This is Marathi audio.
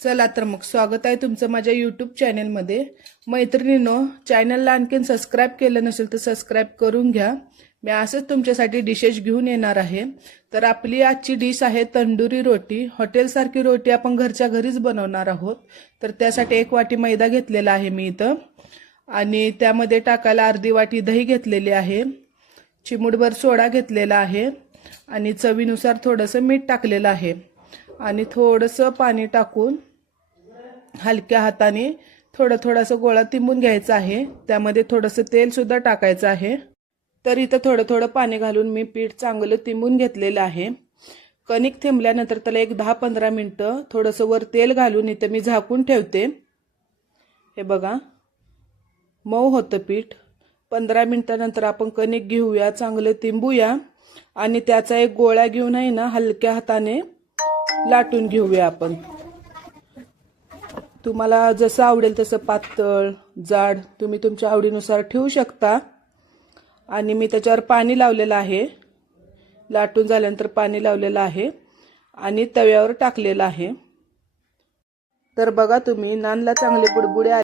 चला तर मग स्वागत आहे तुमचं माझ्या यूट्यूब चॅनलमध्ये। मैत्रिणींनो, चॅनलला आणखीन सबस्क्राईब केलं नसेल तर सबस्क्राईब करून घ्या। मी असंच तुमच्यासाठी डिशेस घेऊन येणार आहे। तर आपली आजची डिश आहे तंदुरी रोटी। हॉटेलसारखी रोटी आपण घरच्या घरीच बनवणार आहोत। तर त्यासाठी 1 वाटी मैदा घेतलेला आहे मी इथं, आणि त्यामध्ये टाकायला अर्धी वाटी दही घेतलेली आहे, चिमूटभर सोडा घेतलेला आहे, आणि चवीनुसार थोडंसं मीठ टाकलेलं आहे, आणि थोडंसं पाणी टाकून हलक्या हाताने थोडंसं गोळा तिंबून घ्यायचा आहे। त्यामध्ये थोडंसं तेल सुद्धा टाकायचं आहे। तर इथं थोडं पाणी घालून मी पीठ चांगलं तिंबून घेतलेलं आहे। कणिक थिंबल्यानंतर त्याला एक 10-15 मिनिटं थोडंसं वर तेल घालून इथं मी झाकून ठेवते। हे बघा, मऊ होतं पीठ। 15 मिनिटानंतर आपण कणिक घेऊया, चांगलं तिंबूया, आणि त्याचा एक गोळा घेऊन आहे ना हलक्या हाताने लाटून घेऊया आपण। तुम्हाला जसं आवडेल तसं पातळ जाड तुम्ही तुमच्या आवडीनुसार ठेवू शकता। आणि मी त्याच्यावर पाणी लावलेलं आहे, लाटून झाल्यानंतर पाणी लावलेलं आहे आणि तव्यावर टाकलेलं आहे। तर बघा तुम्ही, नानला चांगले बुडबुडे